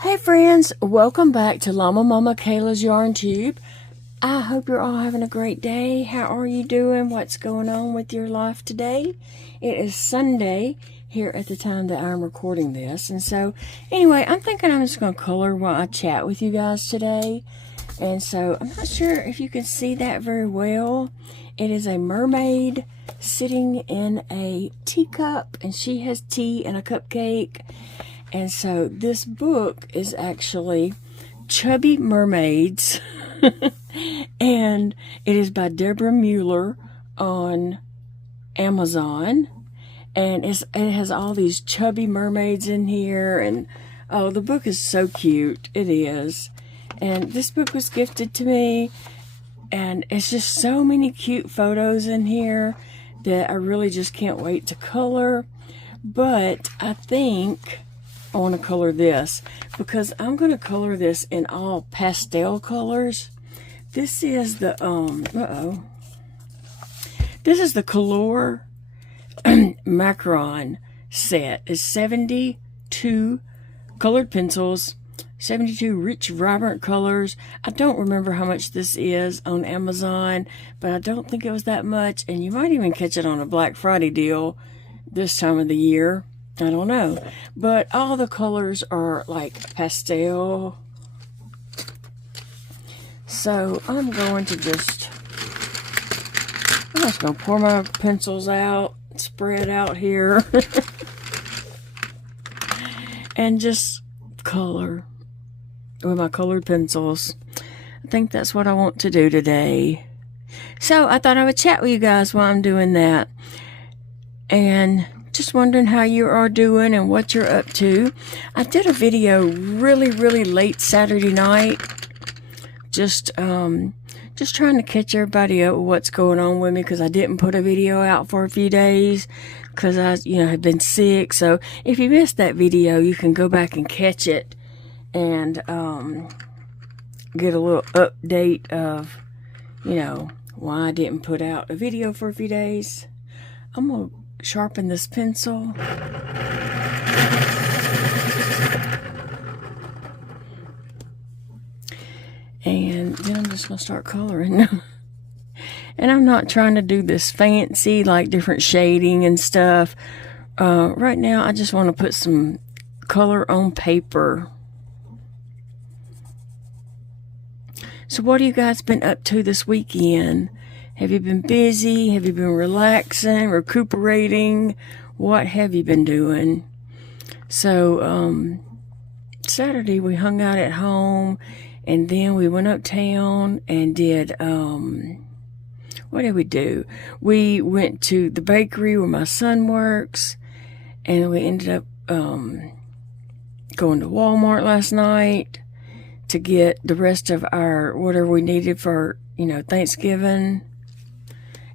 Hey friends, welcome back to Llama Mama Kayla's Yarn Tube. I hope you're all having a great day. How are you doing? What's going on with your life today? It is Sunday here at the time that I'm recording this. And so, anyway, I'm thinking I'm just going to color while I chat with you guys today. And so, I'm not sure if you can see that very well. It is a mermaid sitting in a teacup, and she has tea and a cupcake. And so this book is actually Chubby Mermaids, and it is by Deborah Mueller on Amazon, and it has all these chubby mermaids in here, and oh, the book is so cute. It is. And this book was gifted to me, and it's just so many cute photos in here that I really just can't wait to color. But I think I want to color this because I'm going to color this in all pastel colors. This is the this is the Kalour Macron set. It's 72 colored pencils, 72 rich vibrant colors. I don't remember how much this is on Amazon, but I don't think it was that much, and you might even catch it on a Black Friday deal this time of the year. I don't know, but all the colors are like pastel. So I'm just going to pour my pencils out, spread out here, and just color with my colored pencils. I think that's what I want to do today. So I thought I would chat with you guys while I'm doing that. And just wondering how you are doing and what you're up to. I did a video really late Saturday night, just trying to catch everybody up with what's going on with me, because I didn't put a video out for a few days because I had been sick. So if you missed that video, you can go back and catch it and get a little update of why I didn't put out a video for a few days. I'm gonna sharpen this pencil. And then I'm just going to start coloring. And I'm not trying to do this fancy, like different shading and stuff. Right now, I just want to put some color on paper. So what have you guys been up to this weekend? Have you been busy? Have you been relaxing, recuperating? What have you been doing? So, Saturday we hung out at home, and then we went uptown and did, what did we do? We went to the bakery where my son works, and we ended up, going to Walmart last night to get the rest of our, whatever we needed for, Thanksgiving.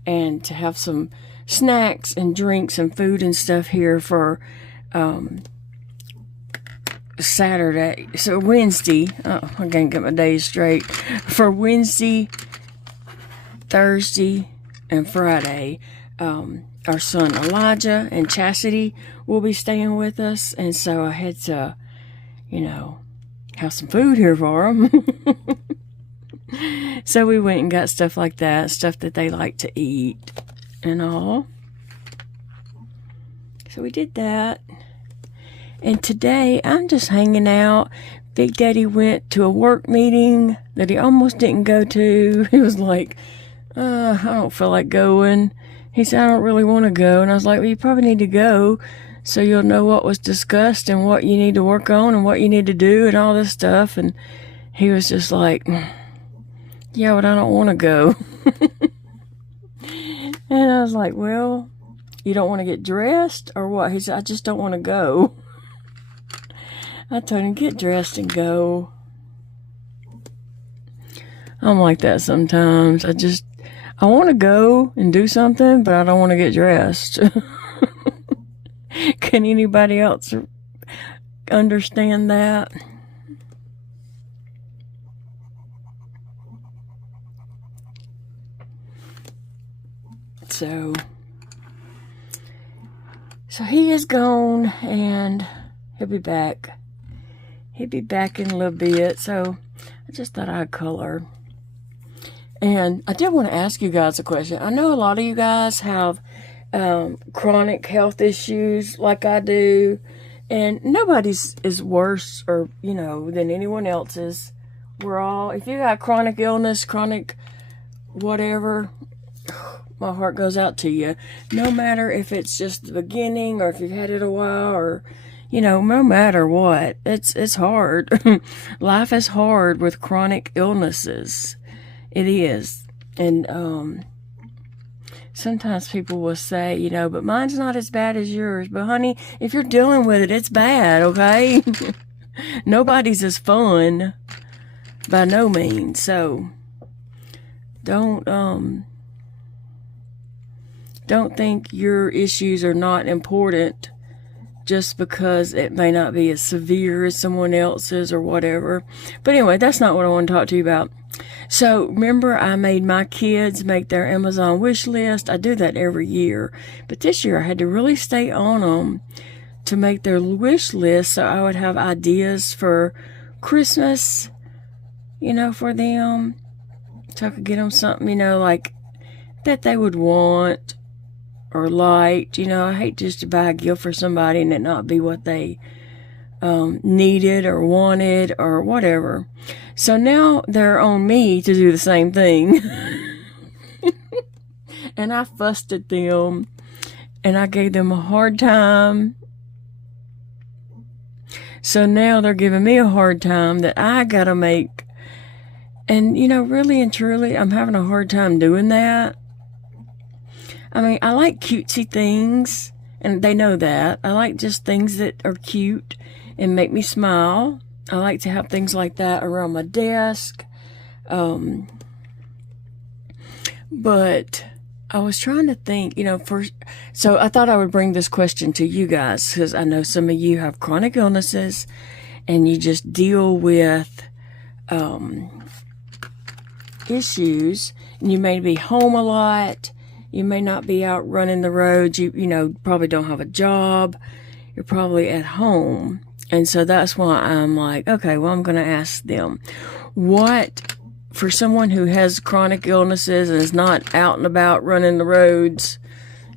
And to have some snacks and drinks and food and stuff here for Saturday. So Wednesday, I can't get my days straight. For Wednesday, Thursday, and Friday, our son Elijah and Chastity will be staying with us. And so I had to, have some food here for them. So we went and got stuff like that, stuff that they like to eat and all. So we did that. And today I'm just hanging out. Big Daddy went to a work meeting that he almost didn't go to. He was like, I don't feel like going. He said, I don't really want to go. And I was like, well, you probably need to go so you'll know what was discussed and what you need to work on and what you need to do and all this stuff. And he was just like, yeah, but I don't want to go. And I was like, well, you don't want to get dressed or what? He said, I just don't want to go. I told him, get dressed and go. I'm like that sometimes. I want to go and do something, but I don't want to get dressed. Can anybody else understand that? So he is gone, and he'll be back He'd be back in a little bit, so I just thought I'd color. And I did want to ask you guys a question. I know a lot of you guys have chronic health issues like I do, and nobody's is worse or, you know, than anyone else's. We're all, if you got chronic illness, chronic whatever, my heart goes out to you. No matter if it's just the beginning or if you've had it a while, or, you know, no matter what, it's hard. Life is hard with chronic illnesses. It is. And sometimes people will say, you know, but mine's not as bad as yours. But honey, if you're dealing with it, it's bad, okay? Nobody's as fun, by no means. So don't think your issues are not important just because it may not be as severe as someone else's or whatever. But anyway, that's not what I want to talk to you about. So remember, I made my kids make their Amazon wish list. I do that every year. But this year I had to really stay on them to make their wish list so I would have ideas for Christmas, you know, for them. So I could get them something, you know, like that they would want or liked. You know, I hate just to buy a gift for somebody and it not be what they needed or wanted or whatever. So now they're on me to do the same thing. And I fussed at them and I gave them a hard time. So now they're giving me a hard time that I gotta make. And, you know, really and truly, I'm having a hard time doing that. I mean, I like cutesy things, and they know that. I like just things that are cute and make me smile. I like to have things like that around my desk. But I was trying to think, you know, so I thought I would bring this question to you guys, because I know some of you have chronic illnesses, and you just deal with issues, and you may be home a lot. You may not be out running the roads. You know, probably don't have a job. You're probably at home. And so that's why I'm like, okay, well, I'm going to ask them what, for someone who has chronic illnesses and is not out and about running the roads,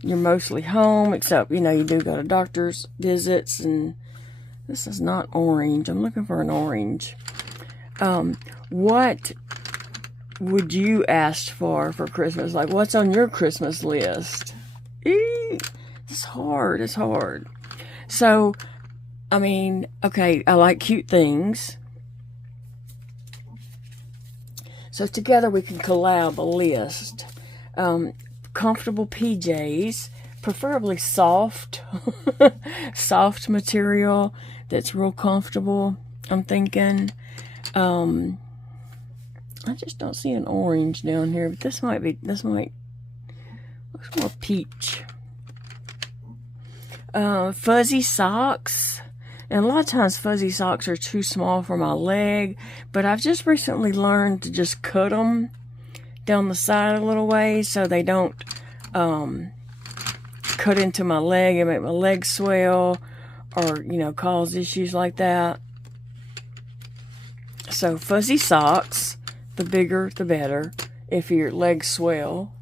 you're mostly home, except, you know, you do go to doctor's visits. And this is not orange. I'm looking for an orange. What would you ask for Christmas? Like, what's on your Christmas list? It's hard. It's hard. So, I mean, okay, I like cute things. So together we can collab a list. Comfortable PJs, preferably soft, soft material that's real comfortable. I'm thinking, I just don't see an orange down here, but this might, looks more peach. Fuzzy socks. And a lot of times fuzzy socks are too small for my leg, but I've just recently learned to just cut them down the side a little way so they don't cut into my leg and make my leg swell or, you know, cause issues like that. So fuzzy socks. The bigger, the better, if your legs swell,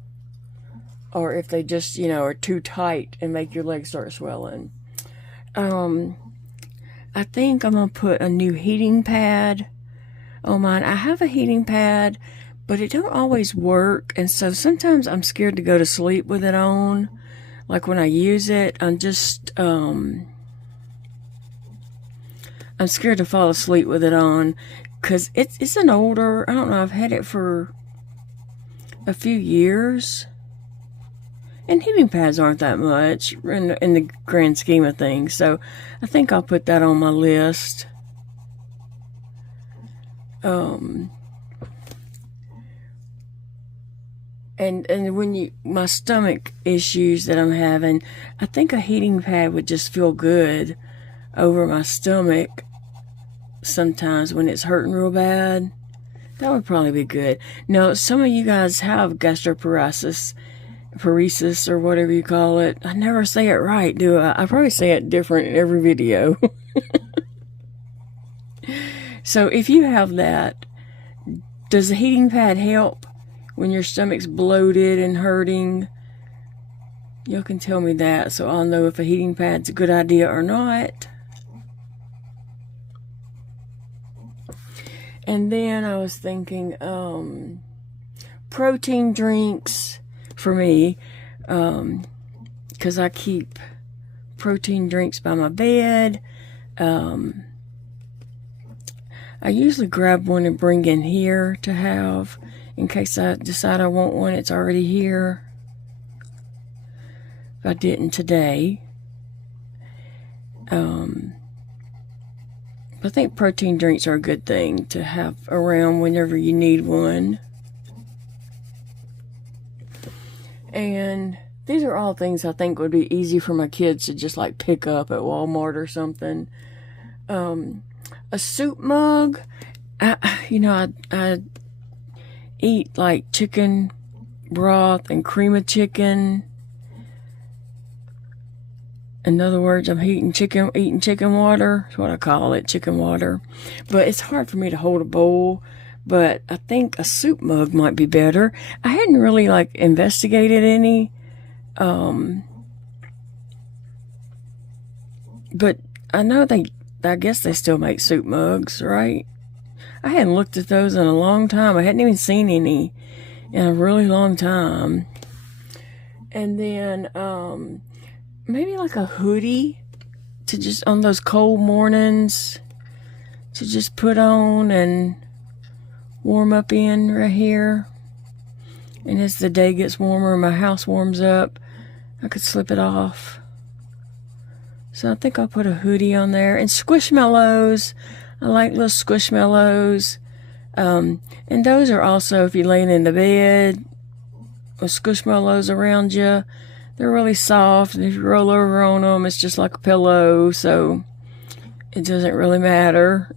or if they just, you know, are too tight and make your legs start swelling. I think I'm going to put a new heating pad on mine. I have a heating pad, but it don't always work, and so sometimes I'm scared to go to sleep with it on. Like when I use it, I'm scared to fall asleep with it on. Because it's an older, I don't know, I've had it for a few years. And heating pads aren't that much in the grand scheme of things. So I think I'll put that on my list. And when my stomach issues that I'm having, I think a heating pad would just feel good over my stomach. Sometimes when it's hurting real bad, that would probably be good. Now, some of you guys have gastroparesis, or whatever you call it. I never say it right, do I? I probably say it different in every video. So if you have that, does the heating pad help when your stomach's bloated and hurting? Y'all can tell me that so I'll know if a heating pad's a good idea or not. And then I was thinking protein drinks for me, because I keep protein drinks by my bed. I usually grab one and bring in here to have in case I decide I want one. It's already here. If I didn't today. I think protein drinks are a good thing to have around whenever you need one. And these are all things I think would be easy for my kids to just like pick up at Walmart or something. A soup mug. I eat like chicken broth and cream of chicken. In other words, I'm eating chicken water. That's what I call it, chicken water. But it's hard for me to hold a bowl. But I think a soup mug might be better. I hadn't really like investigated any. But I know I guess they still make soup mugs, right? I hadn't looked at those in a long time. I hadn't even seen any in a really long time. And then, maybe like a hoodie to just on those cold mornings to just put on and warm up in right here. And as the day gets warmer and my house warms up, I could slip it off. So I think I'll put a hoodie on there. And squishmallows. I like little squishmallows. And those are also, if you're laying in the bed with squishmallows around you, they're really soft, and if you roll over on them, it's just like a pillow, so it doesn't really matter.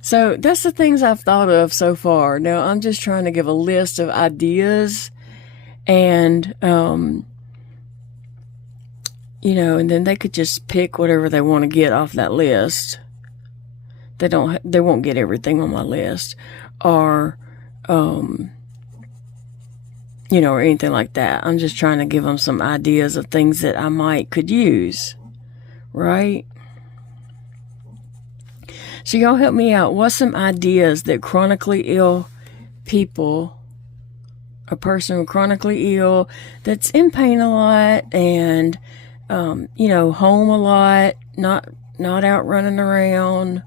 So that's the things I've thought of so far. Now, I'm just trying to give a list of ideas, and, and then they could just pick whatever they want to get off that list. They won't get everything on my list, or, or anything like that. I'm just trying to give them some ideas of things that I could use, right? So y'all help me out. What's some ideas that chronically ill people, a person who's chronically ill, that's in pain a lot and, home a lot, not out running around.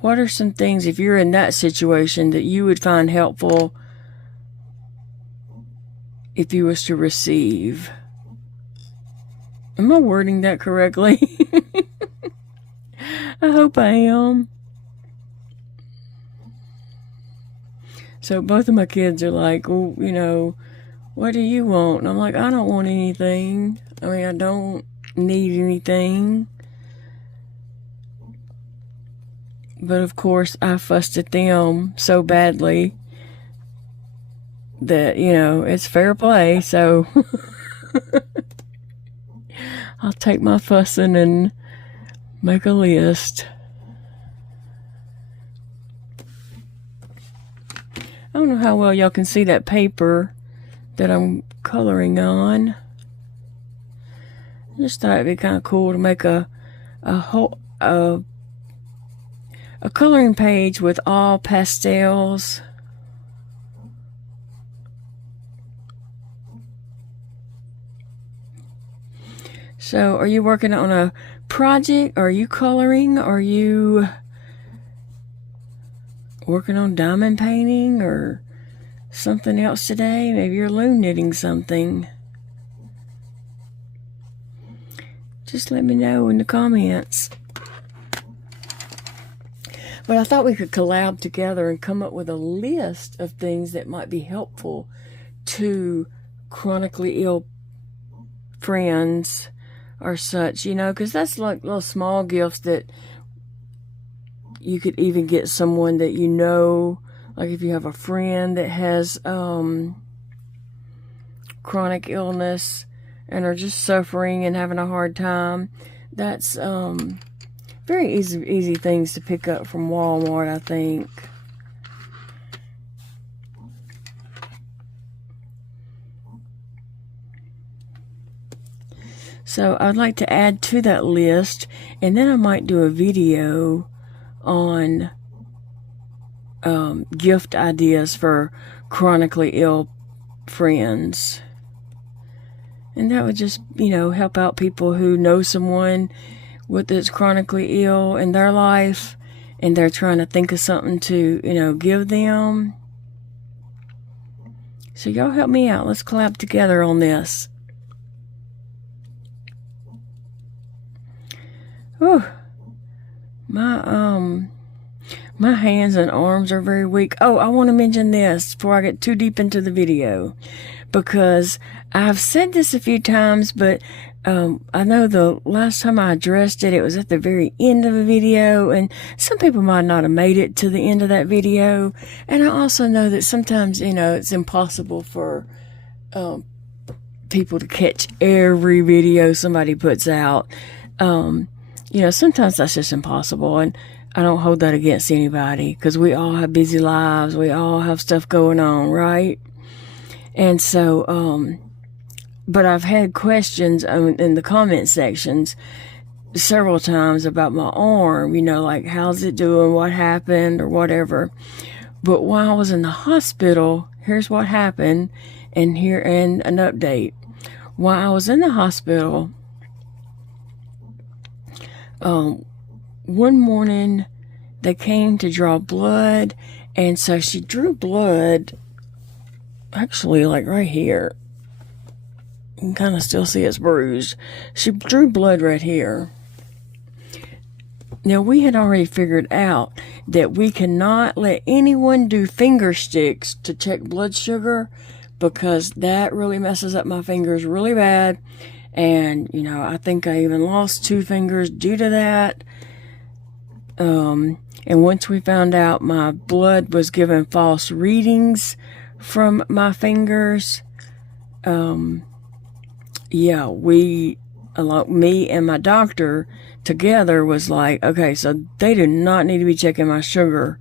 What are some things, if you're in that situation, that you would find helpful if you was to receive? Am I wording that correctly? I hope I am. So both of my kids are like, well, what do you want? And I'm like, I don't want anything. I mean, I don't need anything. But of course, I fussed at them so badly that, it's fair play. So I'll take my fussing and make a list. I don't know how well y'all can see that paper that I'm coloring on. I just thought it'd be kind of cool to make a coloring page with all pastels. So, are you working on a project? Are you coloring? Are you working on diamond painting or something else today? Maybe you're loom knitting something. Just let me know in the comments. But I thought we could collab together and come up with a list of things that might be helpful to chronically ill friends or such, because that's like little small gifts that you could even get someone that like if you have a friend that has chronic illness and are just suffering and having a hard time, That's very easy things to pick up from Walmart, I think. So I'd like to add to that list, and then I might do a video on gift ideas for chronically ill friends. And that would just, you know, help out people who know someone that's chronically ill in their life, and they're trying to think of something to, you know, give them. So y'all help me out. Let's collab together on this. Whew. My hands and arms are very weak. Oh, I want to mention this before I get too deep into the video, because I've said this a few times, but I know the last time I addressed it, it was at the very end of a video, and some people might not have made it to the end of that video. And I also know that sometimes, you know, it's impossible for people to catch every video somebody puts out. You know, sometimes that's just impossible, and I don't hold that against anybody, because we all have busy lives. We all have stuff going on, right? And so, but I've had questions in the comment sections several times about my arm, you know, like, how's it doing? What happened? Or whatever. But while I was in the hospital, here's what happened, and an update. While I was in the hospital, one morning they came to draw blood, and so she drew blood, actually, like right here. You can kind of still see it's bruised. She drew blood right here. Now, we had already figured out that we cannot let anyone do finger sticks to check blood sugar, because that really messes up my fingers really bad. And, you know, I think I even lost 2 fingers due to that. And once we found out my blood was giving false readings from my fingers, yeah, me and my doctor together was like, okay, so they do not need to be checking my sugar,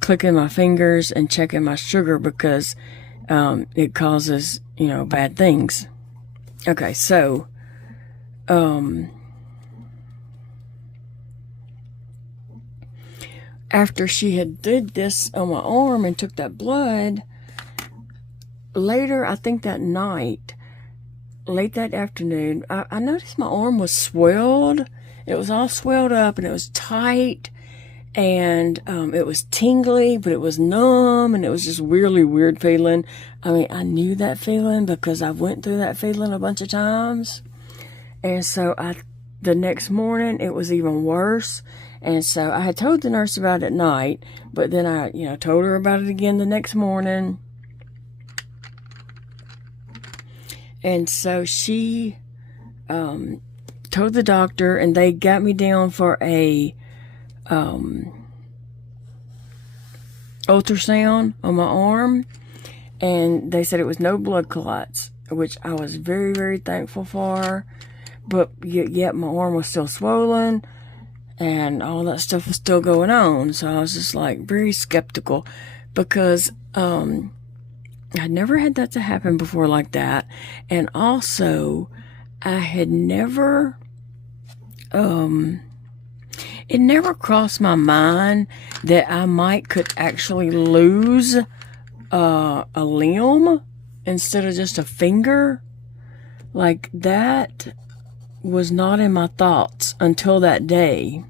clicking my fingers and checking my sugar, because it causes, you know, bad things. Okay, so after she had did this on my arm and took that blood, later, I think that night, late that afternoon, I noticed my arm was swelled. It was all swelled up, and it was tight, and it was tingly, but it was numb, and it was just really weird feeling. I mean, I knew that feeling because I went through that feeling a bunch of times. And so the next morning, it was even worse. And so I had told the nurse about it at night, but then I, you know, told her about it again the next morning. And so she told the doctor, and they got me down for a ultrasound on my arm, and they said it was no blood clots, which I was very, very thankful for. But yet my arm was still swollen, and all that stuff was still going on. So I was just like very skeptical, because I'd never had that to happen before like that. And also, I had never, it never crossed my mind that I could actually lose a limb instead of just a finger. Like, that was not in my thoughts until that day.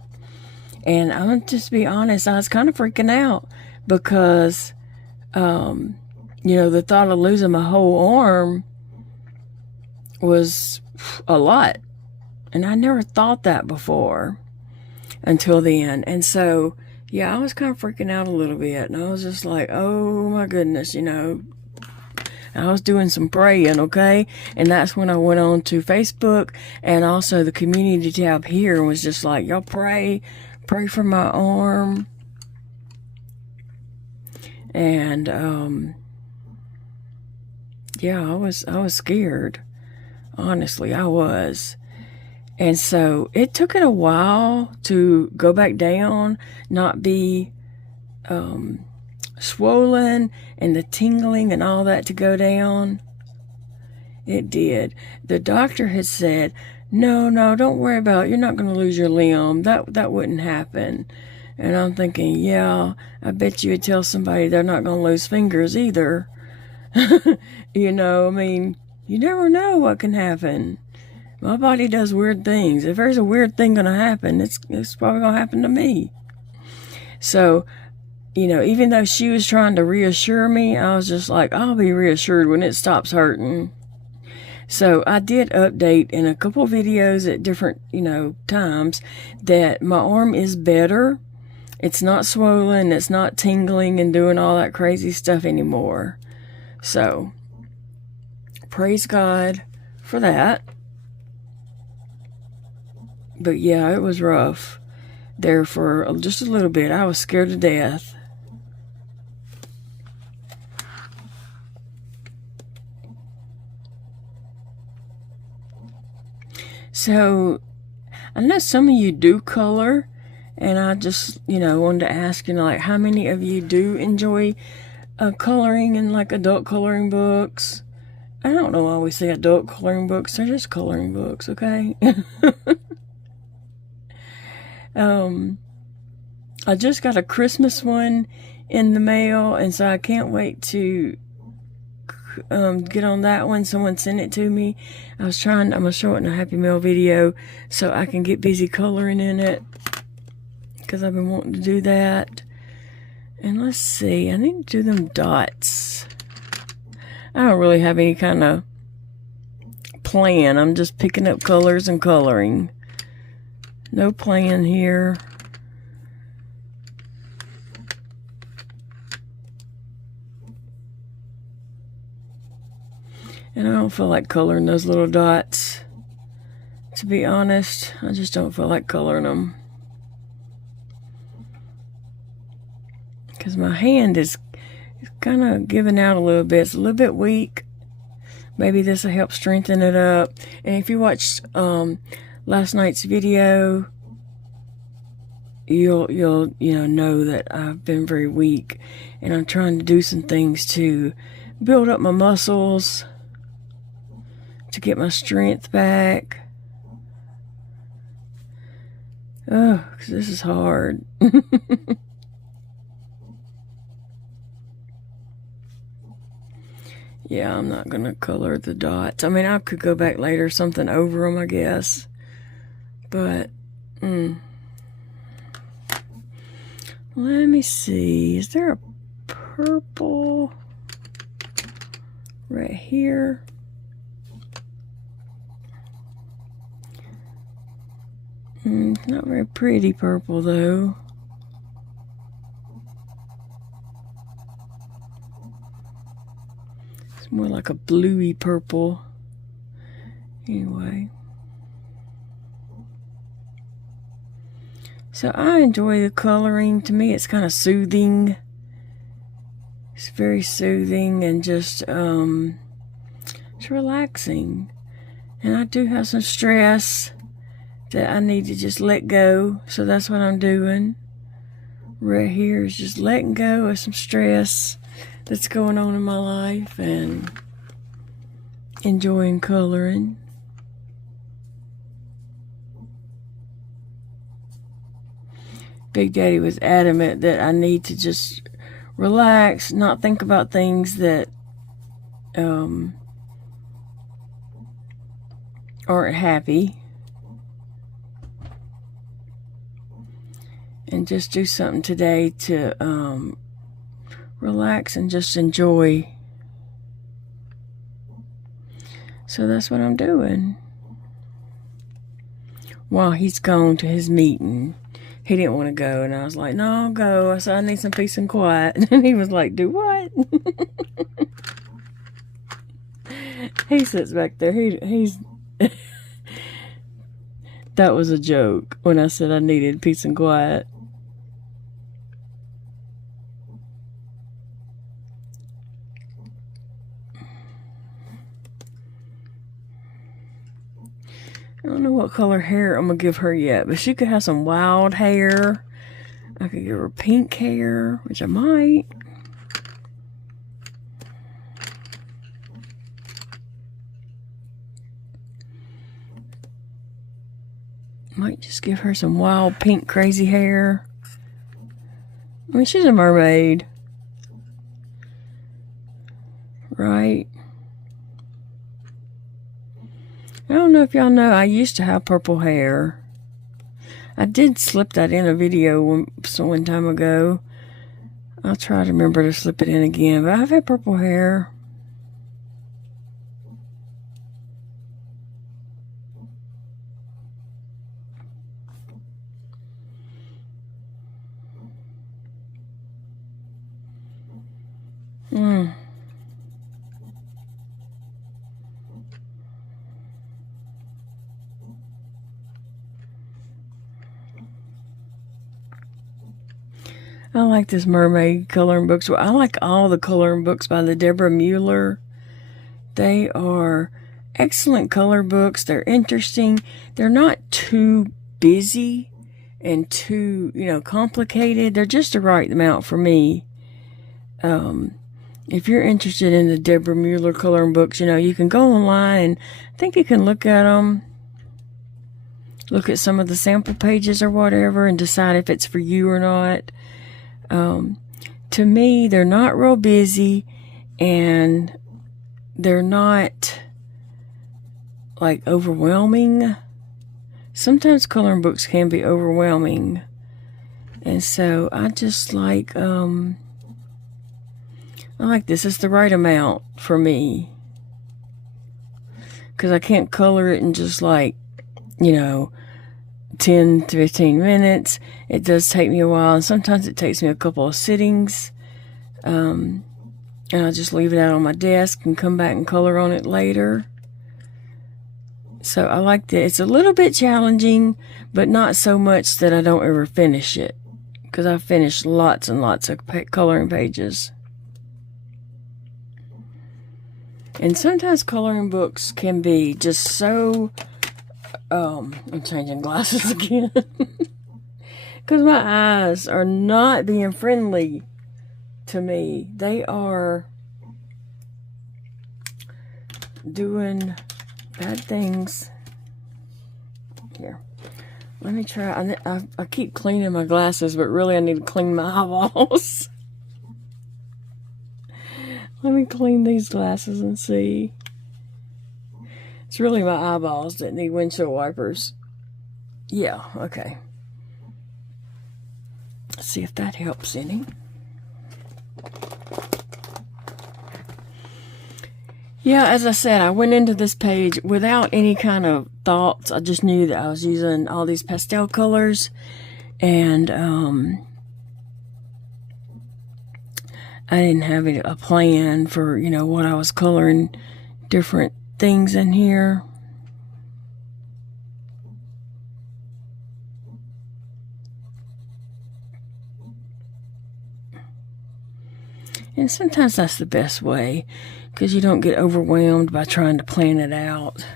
And I'm gonna just be honest, I was kind of freaking out, because, you know, the thought of losing my whole arm was a lot. And I never thought that before until then. And so, yeah, I was kind of freaking out a little bit. And I was just like, oh my goodness, you know. I was doing some praying, okay? And that's when I went on to Facebook and also the community tab here, and was just like, y'all pray for my arm. And, yeah, I was scared. Honestly, I was. And so it took it a while to go back down, not be swollen, and the tingling and all that to go down. It did. The doctor had said, no, don't worry about it. You're not going to lose your limb. That wouldn't happen. And I'm thinking, yeah, I bet you would tell somebody they're not going to lose fingers either. You know, I mean, you never know what can happen. My body does weird things. If there's a weird thing going to happen, it's probably going to happen to me. So, you know, even though she was trying to reassure me, I was just like, I'll be reassured when it stops hurting. So I did update in a couple videos at different, you know, times that my arm is better. It's not swollen. It's not tingling and doing all that crazy stuff anymore. So, praise God for that. But yeah, it was rough there for just a little bit. I was scared to death. So, I know some of you do color, and I just, you know, wanted to ask, you know, like, how many of you do enjoy coloring in, like, adult coloring books? I don't know why we say adult coloring books. They're just coloring books, okay? I just got a Christmas one in the mail, and so I can't wait to get on that one. Someone sent it to me. I'm gonna show it in a Happy Mail video so I can get busy coloring in it, because I've been wanting to do that. And let's see, I need to do them dots. I don't really have any kind of plan. I'm just picking up colors and coloring. No plan here. And I don't feel like coloring those little dots. To be honest, I just don't feel like coloring them. Because my hand is kind of giving out a little bit. It's a little bit weak. Maybe this will help strengthen it up. And if you watched last night's video, you'll know that I've been very weak, and I'm trying to do some things to build up my muscles, to get my strength back. Oh, 'cause this is hard. Yeah, I'm not gonna color the dots. I mean, I could go back later, something over them, I guess. But, let me see. Is there a purple right here? Not very pretty purple, though. It's more like a bluey purple. Anyway. So I enjoy the coloring. To me, it's kind of soothing. It's very soothing and just it's relaxing. And I do have some stress that I need to just let go. So that's what I'm doing. Right here is just letting go of some stress that's going on in my life and enjoying coloring. Big Daddy was adamant that I need to just relax, not think about things that aren't happy, and just do something today to relax and just enjoy. So that's what I'm doing while he's gone to his meeting. He didn't want to go, and I was like, no, I'll go. I said, I need some peace and quiet. And he was like, do what? He sits back there. He's that was a joke when I said I needed peace and quiet. I don't know what what color hair I'm going to give her yet. But she could have some wild hair. I could give her pink hair, which I might. Might just give her some wild pink crazy hair. I mean, she's a mermaid. Right? I don't know if y'all know, I used to have purple hair. I did slip that in a video one time ago. I'll try to remember to slip it in again. But I've had purple hair. I like this mermaid coloring books. I like all the coloring books by the Deborah Mueller. They are excellent color books. They're interesting. They're not too busy and too, complicated. They're just the right amount for me. If you're interested in the Deborah Mueller coloring books, you can go online and I think you can look at them. Look at some of the sample pages or whatever and decide if it's for you or not. To me, they're not real busy and they're not like overwhelming. Sometimes coloring books can be overwhelming. And so I just like, I like this. It's the right amount for me. Because I can't color it in just like, 10 to 15 minutes. It does take me a while, and sometimes it takes me a couple of sittings. And I'll just leave it out on my desk and come back and color on it later. So I like that. It's a little bit challenging, but not so much that I don't ever finish it. Because I've finished lots and lots of coloring pages. And sometimes coloring books can be just so... I'm changing glasses again. Because my eyes are not being friendly to me. They are doing bad things. Here. Let me try. I keep cleaning my glasses, but really I need to clean my eyeballs. Let me clean these glasses and see. It's really my eyeballs that need windshield wipers. Yeah, okay. Let's see if that helps any. Yeah, as I said, I went into this page without any kind of thoughts. I just knew that I was using all these pastel colors. And I didn't have a plan for, what I was coloring different things in here. And sometimes that's the best way, because you don't get overwhelmed by trying to plan it out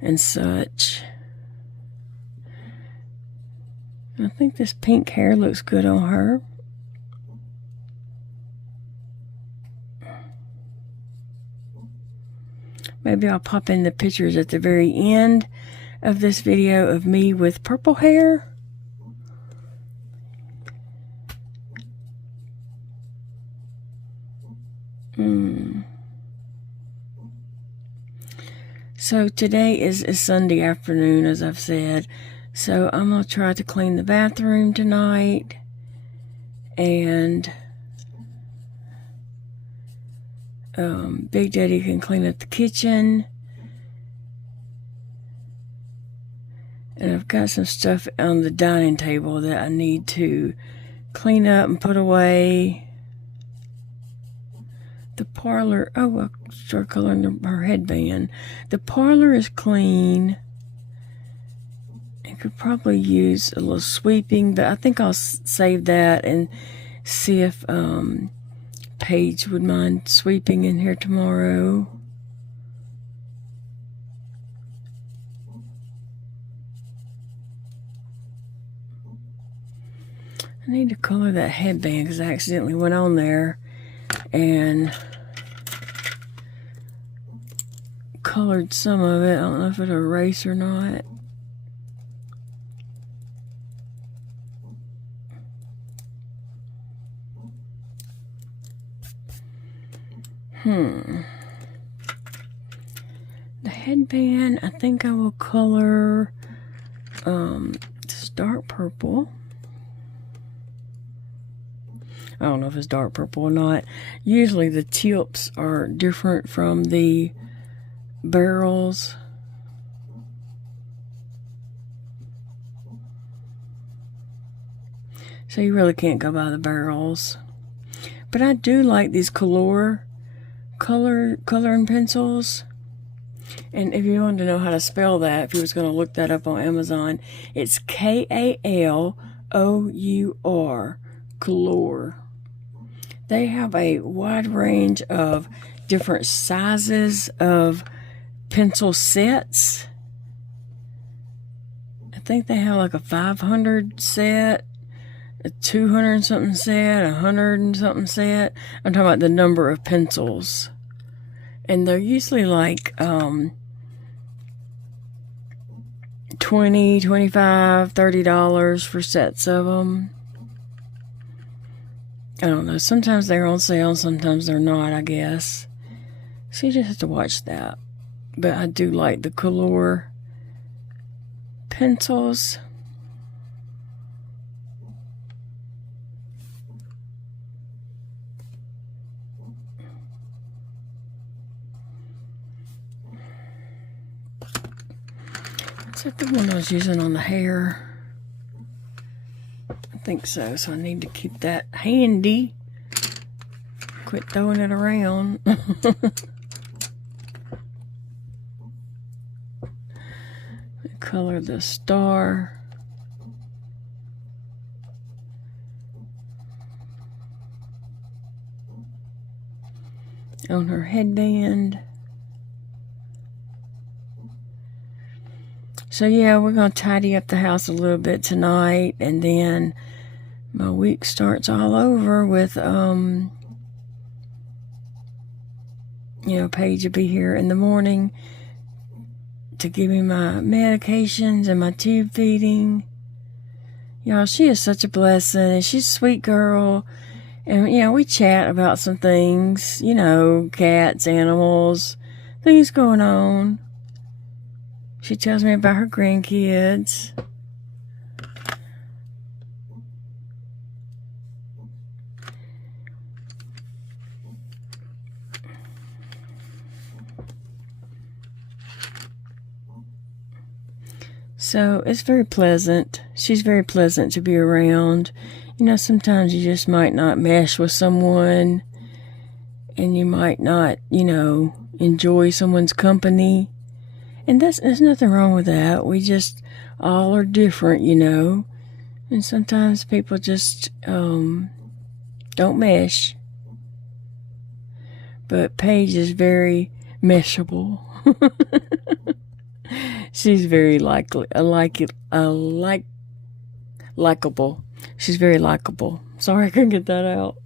and such. I think this pink hair looks good on her. Maybe I'll pop in the pictures at the very end of this video of me with purple hair. So today is Sunday afternoon, as I've said. So I'm going to try to clean the bathroom tonight. And Big Daddy can clean up the kitchen. And I've got some stuff on the dining table that I need to clean up and put away. The parlor, I'll start coloring her headband. The parlor is clean. I could probably use a little sweeping, but I think I'll save that and see if Paige would mind sweeping in here tomorrow. I need to color that headband because I accidentally went on there and colored some of it. I don't know if it'll erase or not. The headband, I think I will color this dark purple. I don't know if it's dark purple or not. Usually the tips are different from the barrels. So you really can't go by the barrels. But I do like these Kalour coloring pencils. And if you wanted to know how to spell that, if you was going to look that up on Amazon, it's Kalour, Kalour. They have a wide range of different sizes of pencil sets. I think they have like a 500 set, a 200 and something set, a 100 and something set. I'm talking about the number of pencils. And they're usually like $20, $25, $30 for sets of them. I don't know. Sometimes they're on sale, sometimes they're not, I guess. So you just have to watch that. But I do like the Kalour pencils. Is that the one I was using on the hair? I think so. So I need to keep that handy. Quit throwing it around. Color the star. On her headband. So yeah, we're going to tidy up the house a little bit tonight, and then my week starts all over with, Paige will be here in the morning to give me my medications and my tube feeding. Y'all, she is such a blessing, and she's a sweet girl, and, we chat about some things, cats, animals, things going on. She tells me about her grandkids. So it's very pleasant. She's very pleasant to be around. Sometimes you just might not mesh with someone, and you might not, enjoy someone's company. And there's nothing wrong with that. We just all are different, And sometimes people just don't mesh. But Paige is very meshable. She's very likable. She's very likable. Sorry, I couldn't get that out.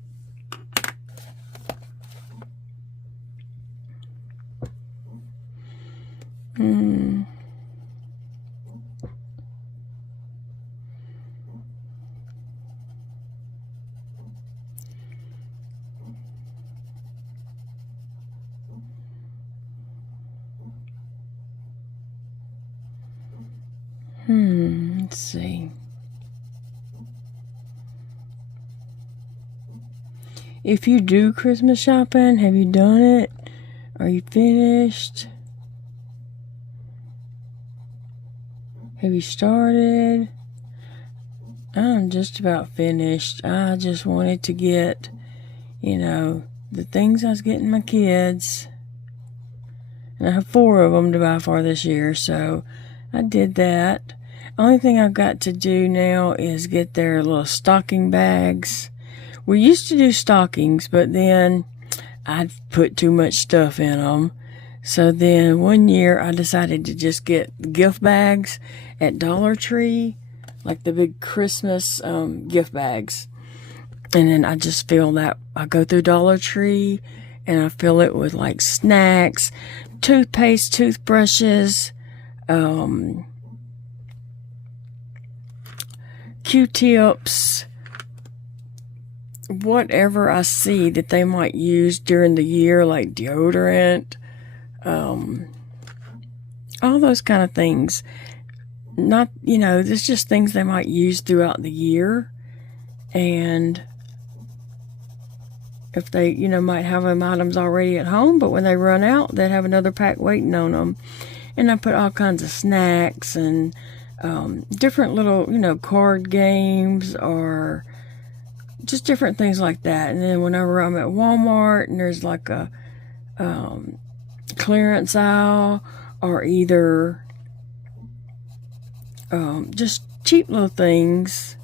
Let's see. If you do Christmas shopping, have you done it? Are you finished? Have you started? I'm just about finished. I just wanted to get, the things I was getting my kids. And I have 4 of them to buy for this year, so I did that. Only thing I've got to do now is get their little stocking bags. We used to do stockings, but then I'd put too much stuff in them. So then one year I decided to just get gift bags at Dollar Tree. like the big Christmas gift bags. And then I just fill that. I go through Dollar Tree and I fill it with like snacks, toothpaste, toothbrushes, Q-tips, whatever I see that they might use during the year, like deodorant, all those kind of things. Not, you know, there's just things they might use throughout the year. And if they, you know, might have them items already at home, but when they run out, they'd have another pack waiting on them. And I put all kinds of snacks and different little, you know, card games or just different things like that. And then whenever I'm at Walmart and there's like a clearance aisle or either just cheap little things,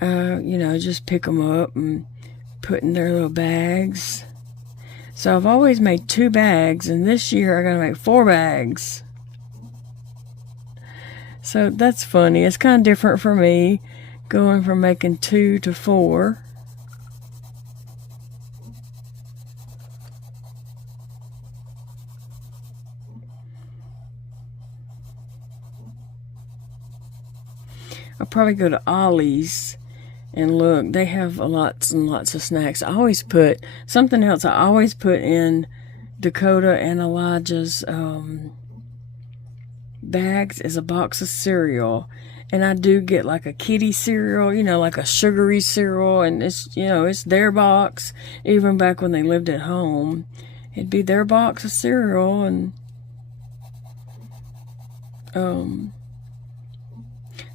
you know, just pick them up and put in their little bags. So I've always made 2 bags, and this year I gotta make 4 bags. So that's funny. It's kind of different for me, going from making 2 to 4. I'll probably go to Ollie's and look. They have lots and lots of snacks. I always put something else. I always put in Dakota and Elijah's bags is a box of cereal. And I do get like a kitty cereal, you know, like a sugary cereal. And it's, you know, it's their box. Even back when they lived at home, it'd be their box of cereal. And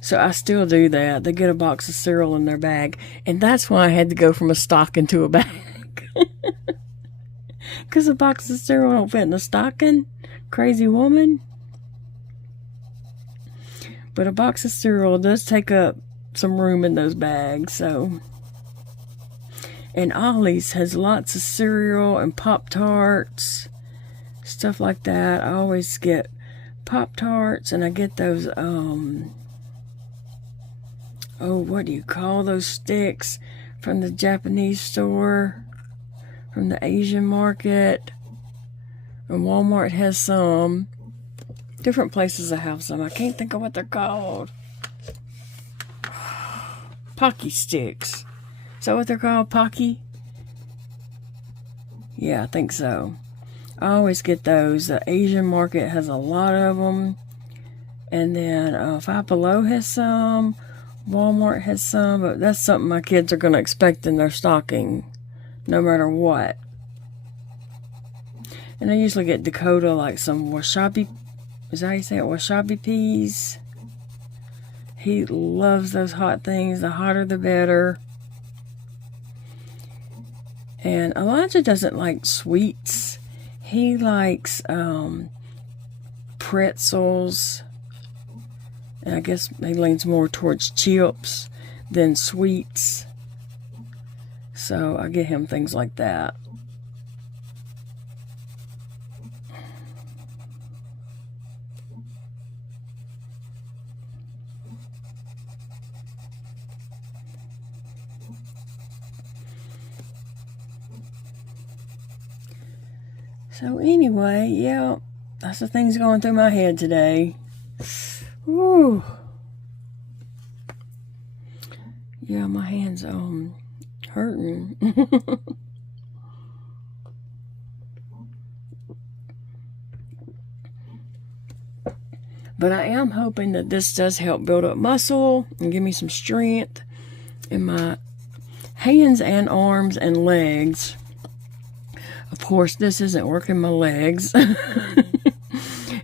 so I still do that. They get a box of cereal in their bag. And that's why I had to go from a stocking to a bag. Because a box of cereal don't fit in a stocking. Crazy woman. But a box of cereal does take up some room in those bags. So, and Ollie's has lots of cereal and Pop-Tarts. Stuff like that. I always get Pop-Tarts. And I get those... oh, what do you call those sticks from the Japanese store, from the Asian market? And Walmart has some. Different places that have some. I can't think of what they're called. Pocky sticks. Is that what they're called? Pocky? Yeah, I think so. I always get those. The Asian market has a lot of them. And then Five Below has some. Walmart has some, but that's something my kids are going to expect in their stocking, no matter what. And I usually get Dakota like some wasabi, is that how you say it? Wasabi peas. He loves those hot things. The hotter the better. And Elijah doesn't like sweets. He likes pretzels. And I guess he leans more towards chips than sweets. So I get him things like that. So anyway, yeah, that's the things going through my head today. Ooh. Yeah, my hand's hurting. But I am hoping that this does help build up muscle and give me some strength in my hands and arms and legs. Of course, this isn't working my legs.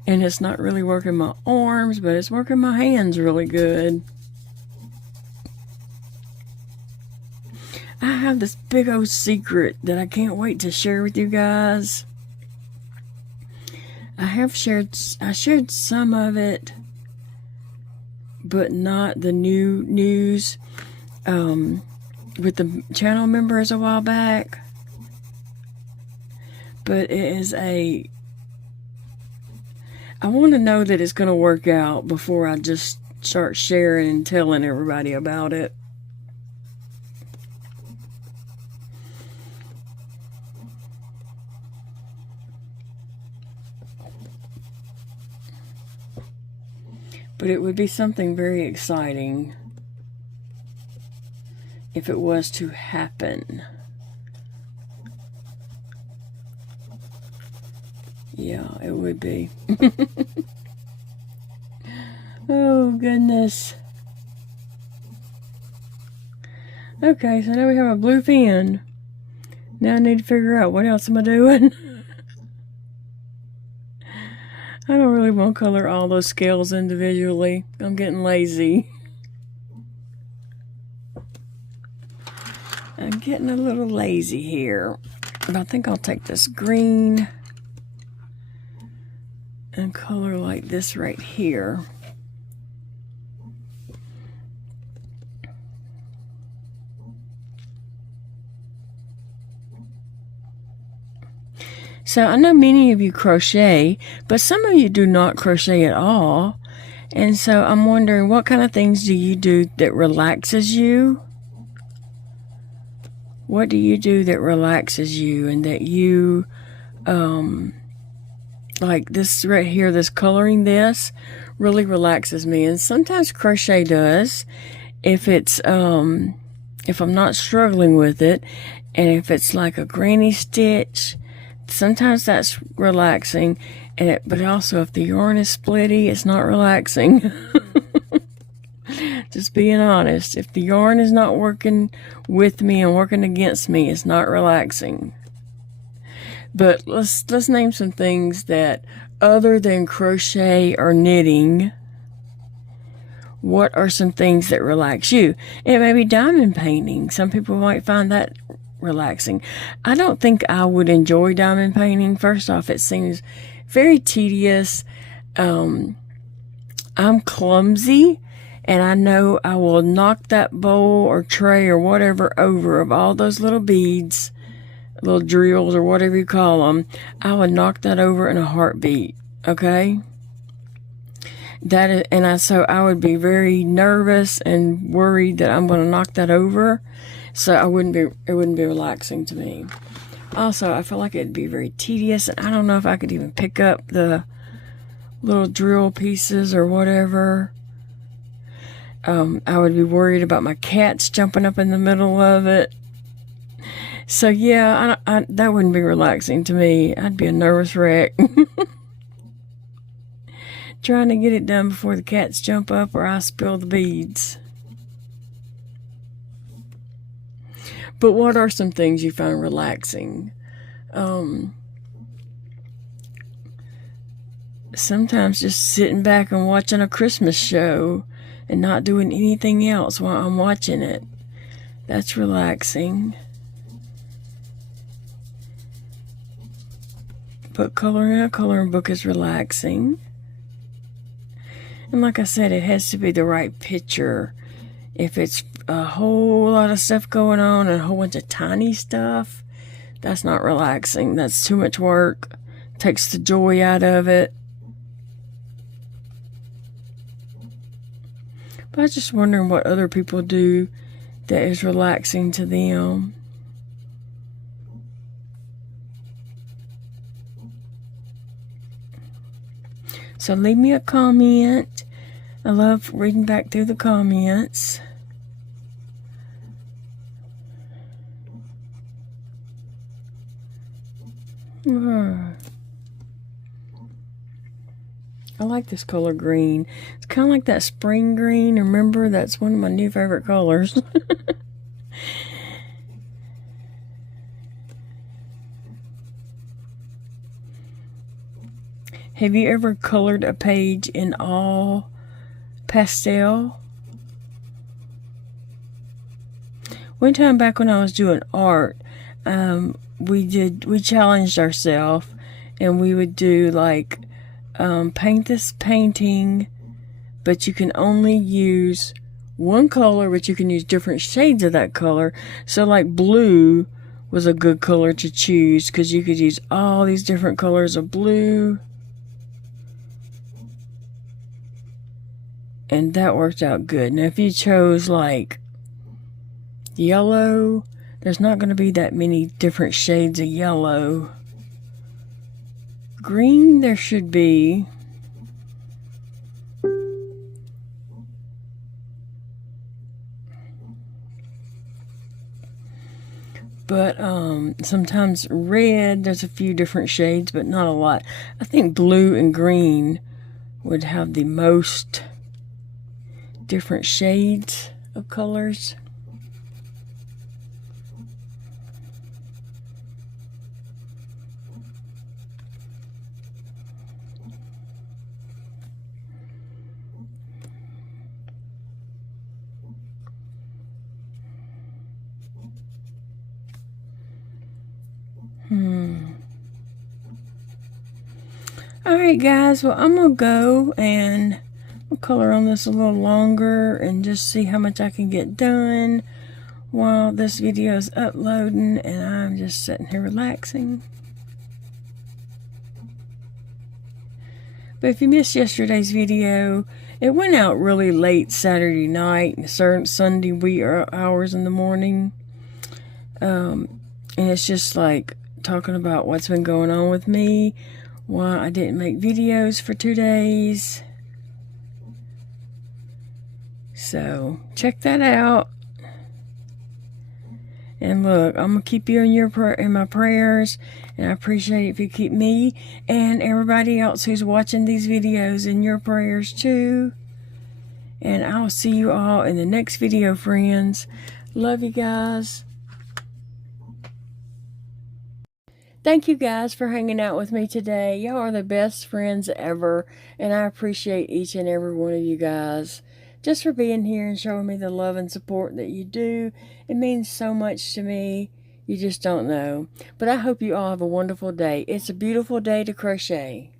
And it's not really working my arms, but it's working my hands really good. I have this big old secret that I can't wait to share with you guys. I shared some of it, but not the new news with the channel members a while back. But it is I want to know that it's going to work out before I just start sharing and telling everybody about it. But it would be something very exciting if it was to happen. Yeah, it would be. Oh, goodness. Okay, so now we have a blue pen. Now I need to figure out what else am I doing. I don't really want to color all those scales individually. I'm getting lazy. I'm getting a little lazy here. But I think I'll take this green and color like this right here. So I know many of you crochet, but some of you do not crochet at all. And so I'm wondering, what kind of things do you do that relaxes you? What do you do that relaxes you and that you, like this right here, this coloring this really relaxes me. And sometimes crochet does, if it's, if I'm not struggling with it, and if it's like a granny stitch, sometimes that's relaxing, but also if the yarn is splitty, it's not relaxing. Just being honest, if the yarn is not working with me and working against me, it's not relaxing. But let's name some things that, other than crochet or knitting, what are some things that relax you? It may be diamond painting. Some people might find that relaxing. I don't think I would enjoy diamond painting. First off, it seems very tedious. I'm clumsy, and I know I will knock that bowl or tray or whatever over of all those little beads, little drills or whatever you call them. I would knock that over in a heartbeat. Okay? So I would be very nervous and worried that I'm going to knock that over. So it wouldn't be relaxing to me. Also, I feel like it'd be very tedious, and I don't know if I could even pick up the little drill pieces or whatever. I would be worried about my cats jumping up in the middle of it. So yeah, that wouldn't be relaxing to me. I'd be a nervous wreck. Trying to get it done before the cats jump up or I spill the beads. But what are some things you find relaxing? Sometimes just sitting back and watching a Christmas show and not doing anything else while I'm watching it. That's relaxing. But coloring in a coloring book is relaxing. And like I said, it has to be the right picture. If it's a whole lot of stuff going on and a whole bunch of tiny stuff, that's not relaxing. That's too much work. Takes the joy out of it. But I was just wondering what other people do that is relaxing to them. So leave me a comment. I love reading back through the comments. I like this color green. It's kind of like that spring green. Remember, that's one of my new favorite colors. Have you ever colored a page in all pastel? One time back when I was doing art, we challenged ourselves, and we would do like paint this painting, but you can only use one color, but you can use different shades of that color. So like blue was a good color to choose because you could use all these different colors of blue. And that worked out good. Now if you chose like yellow, there's not going to be that many different shades of yellow. Green there should be. But sometimes red, there's a few different shades, but not a lot. I think blue and green would have the most different shades of colors. Alright guys, well I'm going to go and I'll color on this a little longer and just see how much I can get done while this video is uploading, and I'm just sitting here relaxing. But if you missed yesterday's video, it went out really late Saturday night and certain Sunday wee hours in the morning. And it's just like talking about what's been going on with me, why I didn't make videos for 2 days. So check that out. And look, I'm gonna keep you in my prayers, and I appreciate it if you keep me and everybody else who's watching these videos in your prayers too. And I'll see you all in the next video, friends. Love you guys. Thank you guys for hanging out with me today. Y'all are the best friends ever, and I appreciate each and every one of you guys just for being here and showing me the love and support that you do. It means so much to me. You just don't know. But I hope you all have a wonderful day. It's a beautiful day to crochet.